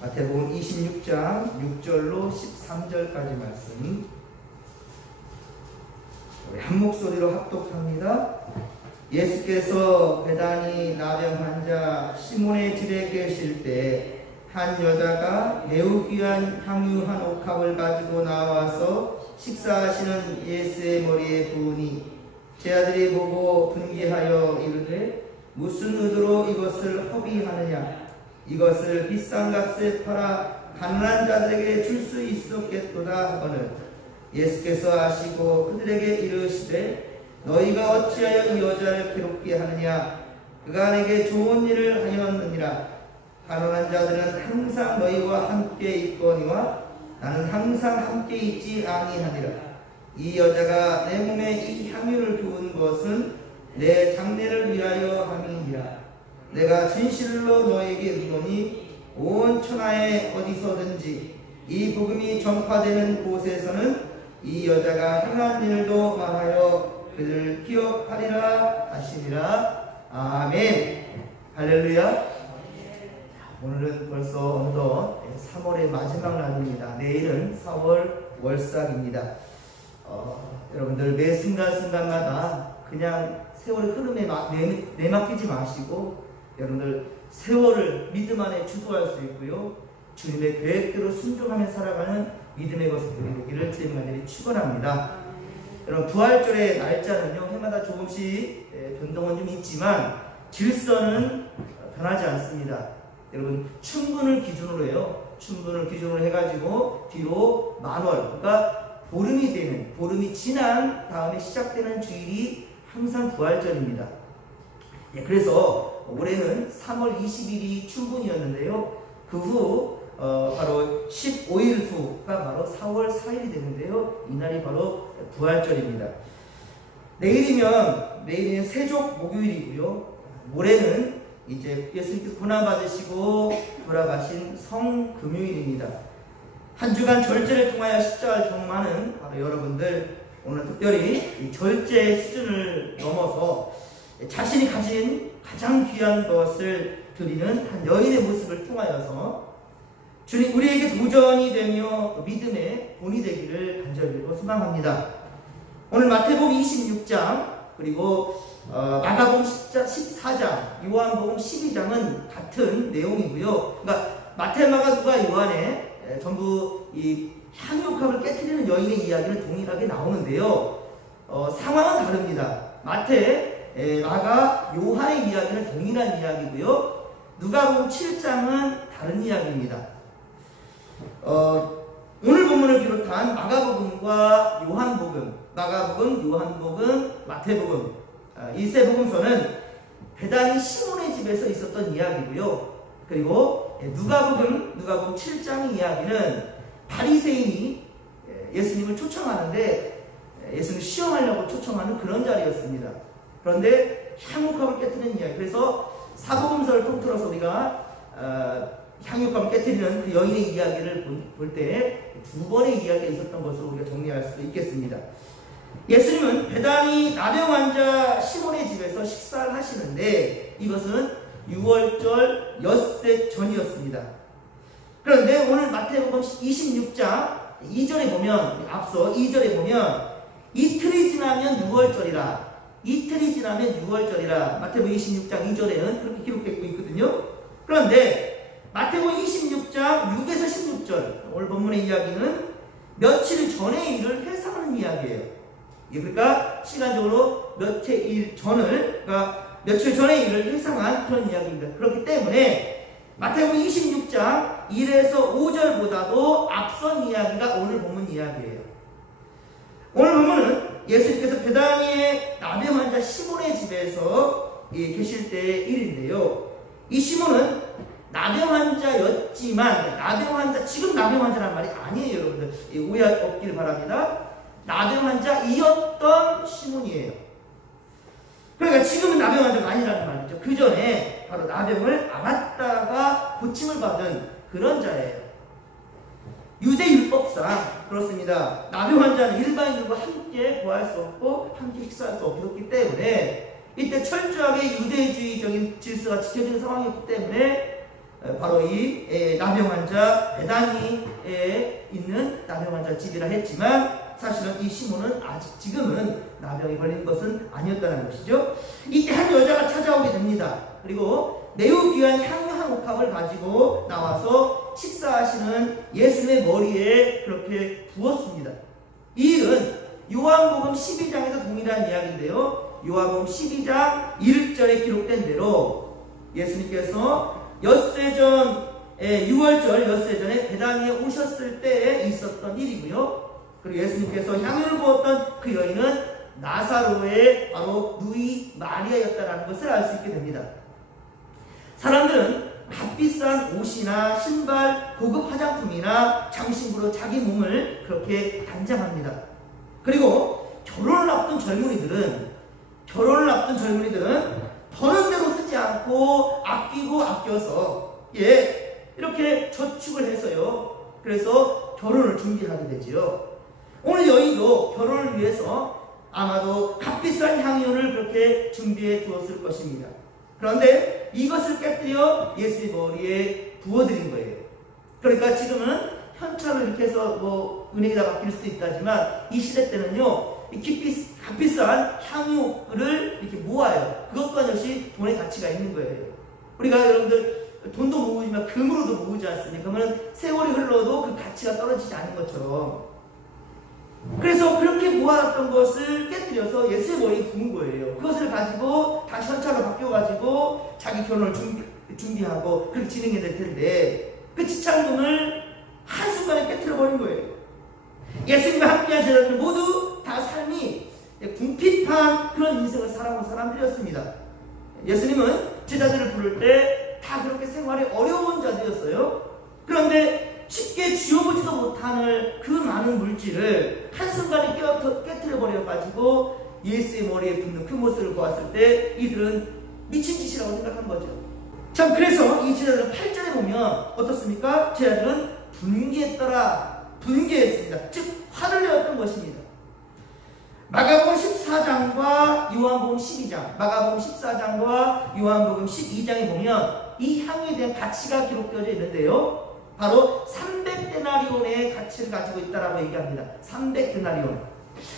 마태복음 26장 6절로 13절까지 말씀 우리 한 목소리로 합독합니다. 예수께서 베다니 나병 환자 시몬의 집에 계실 때 한 여자가 매우 귀한 향유 한 옥합을 가지고 나와서 식사하시는 예수의 머리에 부으니 제 아들이 보고 분개하여 이르되 무슨 의도로 이것을 허비하느냐, 이것을 비싼 값에 팔아 가난한 자들에게 줄 수 있었겠도다 하거늘 예수께서 아시고 그들에게 이르시되 너희가 어찌하여 이 여자를 괴롭게 하느냐, 그가 내게 좋은 일을 하였느니라. 가난한 자들은 항상 너희와 함께 있거니와 나는 항상 함께 있지 아니하니라. 이 여자가 내 몸에 이 향유를 부은 것은 내 장례를 위하여 함이니라. 내가 진실로 너에게 이르노니 온 천하에 어디서든지 이 복음이 전파되는 곳에서는 이 여자가 행한 일도 말하여 그를 기억하리라 하시니라. 아멘. 할렐루야. 오늘은 벌써 어느덧 3월의 마지막 날입니다. 내일은 4월 월삭입니다. 여러분들 매 순간순간마다 그냥 세월의 흐름에 내맡기지 마시고 여러분들 세월을 믿음 안에 주도할 수 있고요, 주님의 계획대로 순종하며 살아가는 믿음의 것들이 되기를 주님 간절히 축원합니다. 여러분 부활절의 날짜는요 해마다 조금씩 변동은 좀 있지만 질서는 변하지 않습니다. 여러분 춘분을 기준으로 해요. 춘분을 기준으로 해가지고 뒤로 만월, 그러니까 보름이 지난 다음에 시작되는 주일이 항상 부활절입니다. 그래서 올해는 3월 20일이 춘분이었는데요. 그 후 바로 15일 후가 바로 4월 4일이 되는데요. 이날이 바로 부활절입니다. 내일이면 세족 목요일이고요. 모레는 이제 예수님께서 고난 받으시고 돌아가신 성금요일입니다. 한 주간 절제를 통하여 십자가를 경험하는 바로 여러분들, 오늘 특별히 이 절제의 수준을 넘어서 자신이 가진 가장 귀한 것을 드리는 한 여인의 모습을 통하여서 주님 우리에게 도전이 되며 믿음의 본이 되기를 간절히 소망합니다. 오늘 마태복음 26장 그리고 마가복음 14장, 요한복음 12장은 같은 내용이고요. 그러니까 마태, 마가, 누가, 요한에 전부 이 향유컵을 깨트리는 여인의 이야기는 동일하게 나오는데요. 상황은 다릅니다. 마태, 마가, 요한의 이야기는 동일한 이야기고요. 누가복음 7장은 다른 이야기입니다. 오늘 본문을 비롯한 마가복음과 요한복음, 마가복음, 요한복음, 마태복음, 이 세 복음서는 베다니 시몬의 집에서 있었던 이야기고요. 그리고 누가복음 7장의 이야기는 바리새인이 예수님을 초청하는데 예수님을 시험하려고 초청하는 그런 자리였습니다. 그런데 향유컵을 깨트리는 이야기, 그래서 사복음서를 통틀어서 우리가 향유컵을 깨트리는 그 여인의 이야기를 볼 때 두 번의 이야기가 있었던 것으로 우리가 정리할 수 있겠습니다. 예수님은 베다니 나병 환자 시몬의 집에서 식사를 하시는데 이것은 6월절 엿새 전이었습니다. 그런데 오늘 마태복음 26장 2절에 보면, 앞서 2절에 보면 이틀이 지나면 6월절이라, 이틀이 지나면 6월절이라 마태복음 26장 2절에는 그렇게 기록되고 있거든요. 그런데 마태복음 26장 6에서 16절 오늘 본문의 이야기는 며칠 전의 일을 회상하는 이야기예요. 그러니까 시간적으로 며칠 전을, 그러니까 며칠 전의 일을 회상한 그런 이야기입니다. 그렇기 때문에 마태복음 26장 1에서 5절보다도 앞선 이야기가 오늘 본문 이야기예요. 오늘 본문은 예수님께서 베다니의 나병 환자 시몬의 집에서 계실 때의 일인데요. 이 시몬은 나병 환자였지만, 나병 환자, 지금 나병 환자라는 말이 아니에요, 여러분들. 오해 없길 바랍니다. 나병 환자이었던 시몬이에요. 그러니까 지금은 나병 환자가 아니라는 말이죠. 그 전에 바로 나병을 앓았다가 고침을 받은 그런 자예요. 유대 율법상 그렇습니다. 나병 환자는 일반인들과 함께 구할 수 없고 함께 식사할 수 없었기 때문에 이때 철저하게 유대주의적인 질서가 지켜지는 상황이었기 때문에 바로 이 나병 환자 베다니에 있는 나병 환자 집이라 했지만 사실은 이 시몬은 아직 지금은 나병이 걸린 것은 아니었다는 것이죠. 이때 한 여자가 찾아오게 됩니다. 그리고 매우 귀한 향유 한 옥합을 가지고 나와서 식사하시는 예수님의 머리에 그렇게 부었습니다. 이 일은 요한복음 12장에서 동일한 이야기인데요. 요한복음 12장 1절에 기록된 대로 예수님께서 엿새 전 6월절 엿새 전에 베다니에 오셨을 때에 있었던 일이고요. 그리고 예수님께서 향유를 부었던 그 여인은 나사로의 바로 누이 마리아였다는 것을 알 수 있게 됩니다. 사람들은 값비싼 옷이나 신발, 고급 화장품이나 장신구로 자기 몸을 그렇게 단장합니다. 그리고 결혼을 앞둔 젊은이들은 버는 대로 쓰지 않고 아끼고 아껴서 이렇게 저축을 해서요. 그래서 결혼을 준비하게 되지요. 오늘 여인도 결혼을 위해서 아마도 값비싼 향유를 그렇게 준비해 두었을 것입니다. 그런데 이것을 깨뜨려 예수의 머리에 부어드린 거예요. 그러니까 지금은 현찰을 이렇게 해서 은행에다 맡길 수도 있다지만 이 시대 때는요, 값비싼 향유를 이렇게 모아요. 그것과 역시 돈의 가치가 있는 거예요. 우리가 여러분들 돈도 모으지만 금으로도 모으지 않습니까? 그러면 세월이 흘러도 그 가치가 떨어지지 않은 것처럼. 그래서 그렇게 모아놨던 것을 깨뜨려서 예수의 머리에 부은 거예요. 그것을 가지고 다시 현찰로 바뀌어가지고 자기 결혼을 준비하고 그렇게 진행해야 될 텐데 그 지참금을 한순간에 깨뜨려버린 거예요. 예수님과 함께한 제자들 모두 다 삶이 궁핍한 그런 인생을 살아온 사람들이었습니다. 예수님은 제자들을 부를 때 다 그렇게 생활이 어려운 자들이었어요. 그런데 쉽게 쥐어보지도 못하는 그 많은 물질을 한순간에 깨뜨려버려가지고 예수의 머리에 붙는 그 모습을 보았을 때 이들은 미친 짓이라고 생각한 거죠. 참, 그래서 이 제자들은 8절에 보면 어떻습니까? 제자들은 분개했습니다. 즉 화를 내었던 것입니다. 마가복음 14장과 요한복음 12장, 마가복음 14장과 요한복음 12장에 보면 이 향유에 대한 가치가 기록되어져 있는데요. 바로 300데나리온의 가치를 가지고 있다라고 얘기합니다. 300데나리온.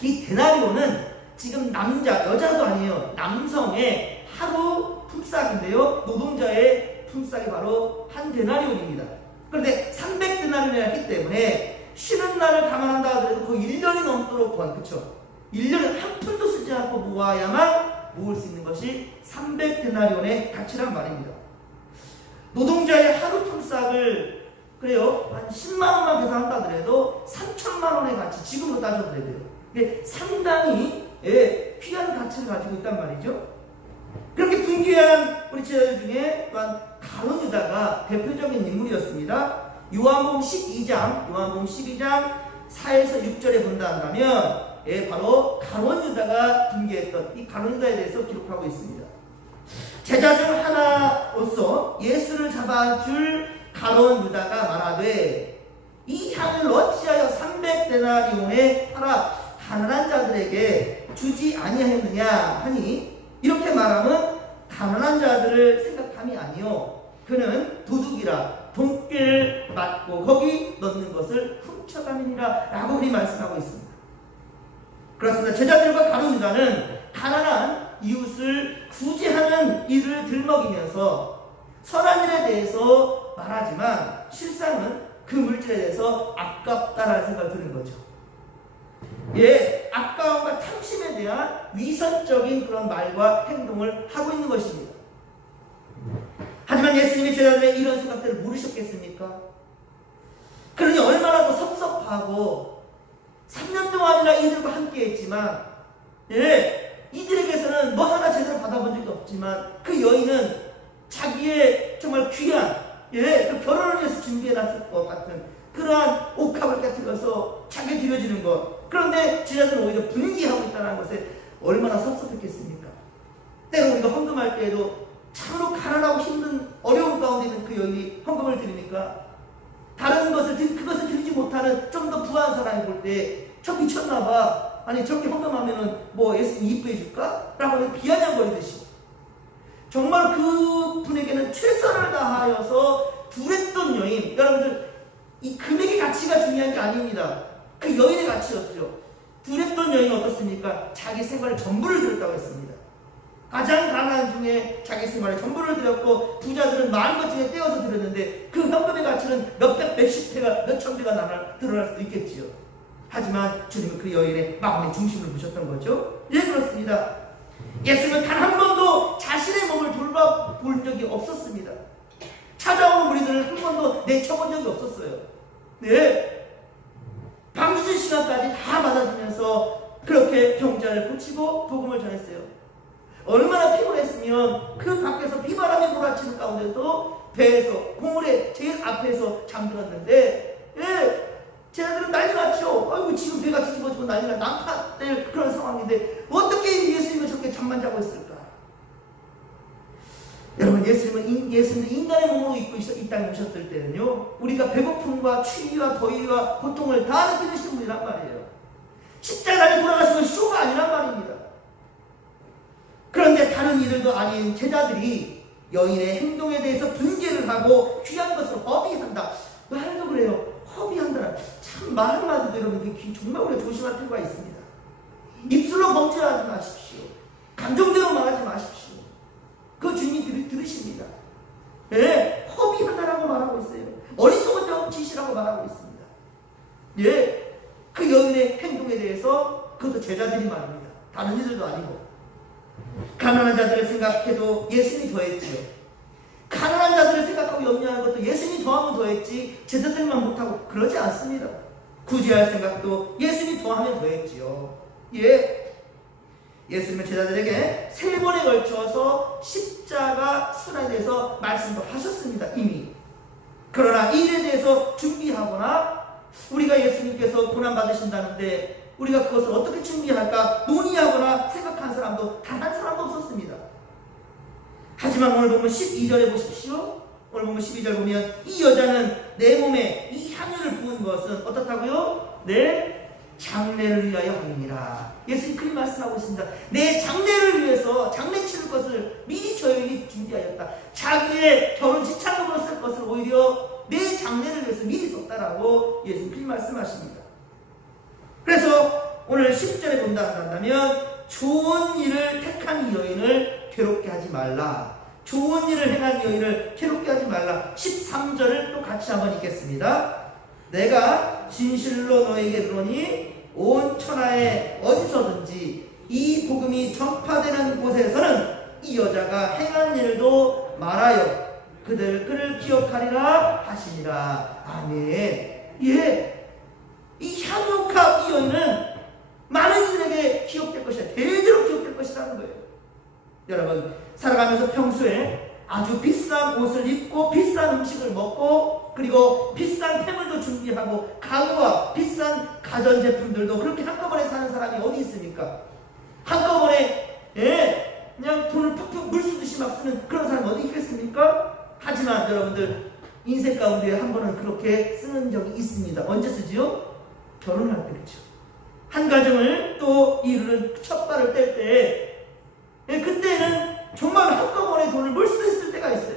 이 데나리온은 지금 여자도 아니에요. 남성의 하루 품삯인데요. 노동자의 품삯이 바로 한 데나리온입니다. 그런데 300데나리온이 했기 때문에 쉬는 날을 감안한다 하더라도 거의 1년이 넘도록 그쵸? 1년에 한 푼도 쓰지 않고 모아야만 모을 수 있는 것이 300데나리온의 가치란 말입니다. 노동자의 하루 품삯을 한 10만원만 계산한다 하더라도 3천만원의 가치, 지금으로 따져도 돼요. 이게 상당히 귀한 가치를 가지고 있단 말이죠. 그렇게 분귀한 우리 제자들 중에 또한 가룟 유다가 대표적인 인물이었습니다. 요한복음 12장 4에서 6절에 본다 한다면 바로 가룟 유다가 분개했던 이 가룟 유다에 대해서 기록하고 있습니다. 제자 중 하나로서 예수를 잡아줄 가룟 유다가 말하되 이 향을 어찌하여 300데나리온에 팔아 가난한 자들에게 주지 아니하였느냐 하니, 이렇게 말하면 가난한 자들을 생각함이 아니요 그는 도둑이라 돈꾀를 맞고 거기 넣는 것을 훔쳐감이니라 라고 그리 말씀하고 있습니다. 그렇습니다. 제자들과 가룟 유다는 가난한 이웃을 구제하는 일을 들먹이면서 선한 일에 대해서 말하지만 실상은 그 물질에 대해서 아깝다라는 생각을 드는 거죠. 아까움과 탐심에 대한 위선적인 그런 말과 행동을 하고 있는 것입니다. 하지만 예수님이 제자들의 이런 생각들을 모르셨겠습니까? 그러니 얼마나 더 섭섭하고 3년 동안이나 이들과 함께 했지만 이들에게서는 뭐 하나 제대로 받아본 적이 없지만 그 여인은 자기의 정말 귀한 그 결혼을 위해서 준비해놨을 것 같은 그러한 옥합을 깨뜨려서 자기 드려지는 것. 그런데 제자들은 오히려 분기하고 있다는 것에 얼마나 섭섭했겠습니까? 때로 우리가 헌금할 때에도 참으로 가난하고 힘든 어려운 가운데 있는 그 여인이 헌금을 드리니까 다른 것을 그것을 드리지 못하는 좀 더 부한 사람이 볼 때 저 미쳤나봐. 아니 저렇게 헌금하면은 뭐 예수님 이쁘게 줄까? 라고 비아냥거리듯이 정말 그 분에게는 최선을 다하여서 둘했던 여인. 여러분들, 이 금액의 가치가 중요한 게 아닙니다. 그 여인의 가치였죠. 둘했던 여인은 어떻습니까? 자기 생활의 전부를 들였다고 했습니다. 가장 가난한 중에 자기 생활의 전부를 들였고, 부자들은 많은 것 중에 떼어서 들였는데 그 현금의 가치는 몇백, 몇십 배가, 몇천 배가 드러날 수도 있겠지요. 하지만 주님은 그 여인의 마음의 중심을 보셨던 거죠. 예, 그렇습니다. 예수님은 단 한 번도 자신의 몸을 돌봐본 적이 없었습니다. 찾아오는 무리들을 한 번도 내쳐본 적이 없었어요. 네, 방주제 시간까지 다 받아주면서 그렇게 병자를 고치고 복음을 전했어요. 얼마나 피곤했으면 그 밖에서 비바람이 몰아치는 가운데서 배에서 공물의 제일 앞에서 잠들었는데, 예, 제자들은 난리 났죠. 아이고, 지금 배가 뒤집어지고 난리가 난파될 그런 상황인데 어떻게 예수님은 저렇게 잠만 자고 있을까? 여러분, 예수님은 인간의 몸으로 입고 이 땅에 오셨을 때는요, 우리가 배고픔과 추위와 더위와 고통을 다 느끼시는 분이란 말이에요. 십자가에 돌아가신 건 쇼가 아니란 말입니다. 그런데 다른 이들도 아닌 제자들이 여인의 행동에 대해서 분개를 하고 귀한 것을 허비한다. 말도 그래요. 허비한다. 참 말 한마디도 여러분 정말 우리가 조심할 필요가 있습니다. 입술로 범죄하지 마십시오. 감정대로 말하지 마십시오. 그 주님이 들으십니다. 예, 허비한다라고 말하고 있어요. 어리석은 짓이라고 말하고 있습니다. 예, 그 여인의 행동에 대해서 그것도 제자들이 말합니다. 다른 이들도 아니고. 가난한 자들을 생각해도 예수님이 더했지요. 가난한 자들을 생각하고 염려하는 것도 예수님이 더하면 더했지 제자들만 못하고 그러지 않습니다. 구제할 생각도 예수님이 더하면 더했지요. 예, 예수님은 제자들에게 3번에 걸쳐서 십자가 순환에 대해서 말씀도 하셨습니다. 이미. 그러나 이 일에 대해서 준비하거나 우리가 예수님께서 고난받으신다는데 우리가 그것을 어떻게 준비할까 논의하거나 생각한 사람도 단 한 사람도 없었습니다. 하지만 오늘 보면 12절에 보십시오. 오늘 보면 12절 보면 이 여자는 내 몸에 이 향유를 부은 것은 어떻다고요? 내 장례를 위하여 함이니라. 예수님 그리 말씀하고 있습니다. 내 장례를 위해서 장례 치를 것을 미리 저 여인이 준비하였다. 자기의 결혼 지참금으로 쓸 것을 오히려 내 장례를 위해서 미리 썼다라고 예수님 그리 말씀하십니다. 그래서 오늘 10절에 본다 한다면 좋은 일을 택한 이 여인을 괴롭게 하지 말라. 좋은 일을 행한 여인을 괴롭게 하지 말라. 13절을 또 같이 한번 읽겠습니다. 내가 진실로 너에게 이르노니 온 천하에 어디서든지 이 복음이 전파되는 곳에서는 이 여자가 행한 일도 말하여 그를 기억하리라 하시니라. 아멘. 예, 이 향유값 이 여인은 많은 이들에게 기억될 것이다. 대대로 기억될 것이라는 거예요. 여러분, 살아가면서 평소에 아주 비싼 옷을 입고 비싼 음식을 먹고 그리고 비싼 폐물도 준비하고 가구와 비싼 가전제품들도 그렇게 한꺼번에 사는 사람이 어디 있습니까? 한꺼번에 그냥 돈을 푹푹 물 쓰듯이 막 쓰는 그런 사람이 어디 있겠습니까? 하지만 여러분들 인생 가운데 한 번은 그렇게 쓰는 적이 있습니다. 언제 쓰지요? 결혼할 때. 그렇죠. 한 가정을 또 이루는 첫 발을 뗄 때 그때는 정말 한꺼번에 돈을 물 수 있을 때가 있어요.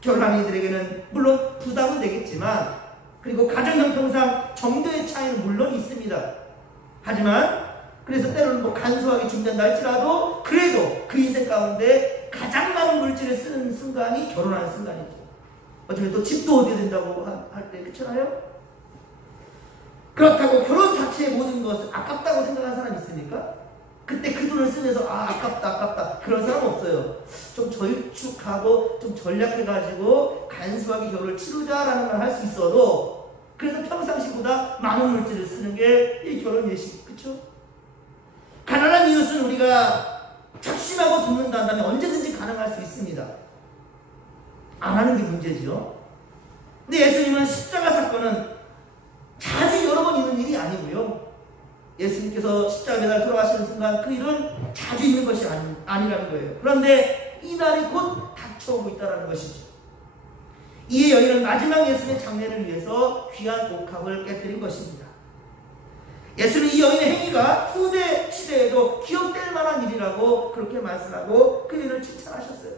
결혼한 이들에게는 물론 부담은 되겠지만 그리고 가정 형평상 정도의 차이는 물론 있습니다. 하지만 그래서 때로는 뭐 간소하게 준비한다 할지라도 그래도 그 인생 가운데 가장 많은 물질을 쓰는 순간이 결혼하는 순간이죠. 어쩌면 또 집도 얻어야 된다고 할 때 그렇잖아요. 그렇다고 결혼 자체의 모든 것을 아깝다고 생각하는 사람 있습니까? 그때 그 돈을 쓰면서 아깝다 그런 사람 없어요. 좀 절축하고 좀 전략해가지고 간소하게 결혼을 치르자라는 걸 할 수 있어도 그래서 평상시보다 많은 물질을 쓰는 게 이 결혼 예식. 그쵸? 가난한 이웃은 우리가 작심하고 돕는다 한다면 언제든지 가능할 수 있습니다. 안 하는 게 문제죠. 근데 예수님은 십자가 사건은 자주 여러 번 있는 일이 아니고요. 예수님께서 십자가에 달려 돌아가시는 순간 그 일은 자주 있는 것이 아니라는 거예요. 그런데 이 날이 곧 닥쳐오고 있다는 것이죠. 이에 여인은 마지막 예수님의 장례를 위해서 귀한 옥합을 깨뜨린 것입니다. 예수는 이 여인의 행위가 후대 시대에도 기억될 만한 일이라고 그렇게 말씀하고 그 일을 칭찬하셨어요.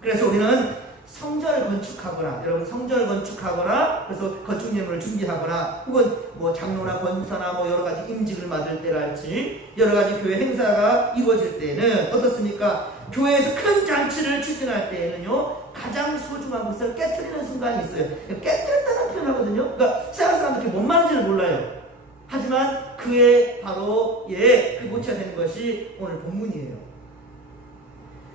그래서 우리는 성전을 건축하거나, 여러분 성전을 건축하거나, 그래서 건축 예물을 준비하거나, 혹은 뭐 장로나 권사나 뭐 여러 가지 임직을 맡을 때랄지 여러 가지 교회 행사가 이루어질 때는 어떻습니까? 교회에서 큰 잔치를 추진할 때에는요, 가장 소중한 것을 깨트리는 순간이 있어요. 깨트린다는 표현하거든요. 그러니까 세상 사람들이 뭔 말인지는 몰라요. 하지만 그의 바로 그 고쳐야 되는 것이 오늘 본문이에요.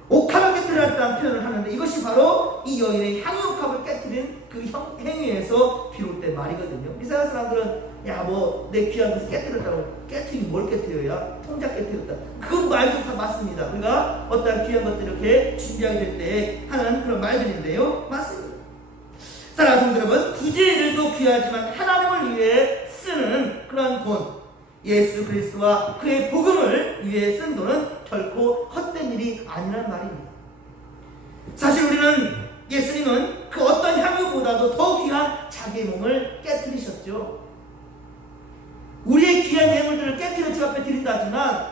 옥합을 깨뜨렸다는 표현을 하는데 이것이 바로 이 여인의 향유옥합을 깨뜨린 그 행위에서 비롯된 말이거든요. 이스라엘 사람들은 야 뭐 내 귀한 것을 깨뜨렸다고, 깨뜨리긴 뭘 깨뜨려야? 통작 깨뜨렸다. 그 말도 다 맞습니다. 우리가 어떤 귀한 것들을 이렇게 준비하게 될 때 하는 그런 말들인데요. 맞습니다. 사랑하는 성도 여러분, 부재일도 귀하지만 하나님을 위해 쓰는 그런 돈, 예수 그리스도와 그의 복음을 위해 쓴 돈은 결코 헛된 일이 아니란 말입니다. 사실 우리는 예수님은 그 어떤 향유보다도 더 귀한 자기의 몸을 깨뜨리셨죠. 우리의 귀한 예물들을 깨뜨려 주 앞에 드린다 하지만,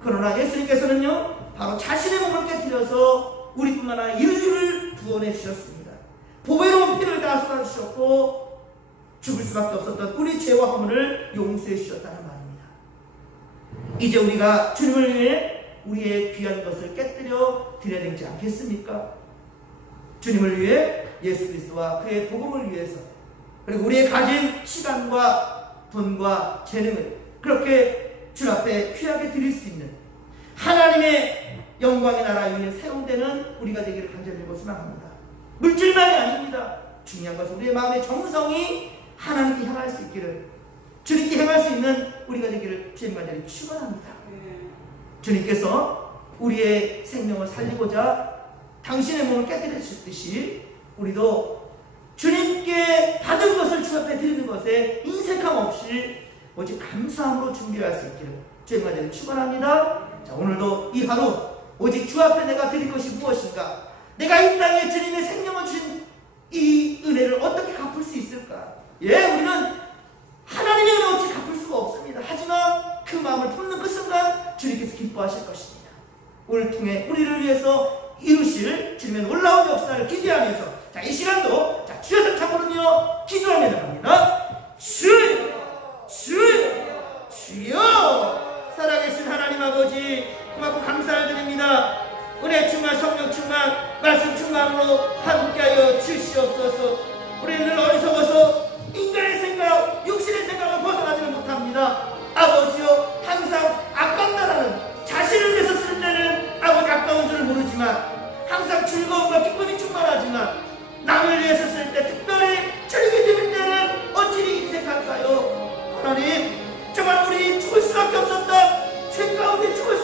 그러나 예수님께서는요 바로 자신의 몸을 깨뜨려서 우리뿐만 아니라 인류를 구원해 주셨습니다. 보배로운 피를 다 쏟아주셨고 죽을 수밖에 없었던 우리 죄와 허물을 용서해 주셨다는 말입니다. 이제 우리가 주님을 위해 우리의 귀한 것을 깨뜨려 드려야 되지 않겠습니까? 주님을 위해, 예수 그리스도와 그의 복음을 위해서, 그리고 우리의 가진 시간과 돈과 재능을 그렇게 주 앞에 귀하게 드릴 수 있는 하나님의 영광의 나라 위에 세운되는 우리가 되기를 간절히 소망합니다. 물질만이 아닙니다. 중요한 것은 우리의 마음의 정성이 하나님께 향할 수 있기를, 주님께 향할 수 있는 우리가 되기를 주님 간절히 축원합니다. 주님께서 우리의 생명을 살리고자 당신의 몸을 깨뜨리셨듯이 우리도 주님께 받은 것을 주 앞에 드리는 것에 인색함 없이 오직 감사함으로 준비할 수 있기를 주님 간절히 축원합니다. 자, 오늘도 이 하루 오직 주 앞에 내가 드릴 것이 무엇인가, 내가 이 땅에 주님의 생명을 주신 이 은혜를 어떻게 갚을 수 있을까? 우리는 하나님의 은혜 없이 갚을 수가 없습니다. 하지만 그 마음을 품는 그 순간 주님께서 기뻐하실 것입니다. 오늘 통해 우리를 위해서 이루실 주님의 놀라운 역사를 기대하면서, 자, 이 시간도 주여서 참으며 기도하며 나갑니다. 주여, 주여, 주여. 살아계신 하나님 아버지, 고맙고 감사를 드립니다. 은혜 충만, 성령 충만, 말씀 충만으로 함께하여 주시옵소서. 우리는 늘 어리석어서 인간의 생각, 육신의 생각을 벗어나지는 못합니다. 아버지여, 항상 아깝다라는, 자신을 위해서 쓸 때는 아버지 아까운 줄을 모르지만, 항상 즐거움과 기쁨이 충만하지만 남을 위해서 쓸 때, 특별히 주님이 드릴 때는 어찌 인색할까요? 하나님, 정말 우리 죽을 수밖에 없었던 죄 가운데 죽을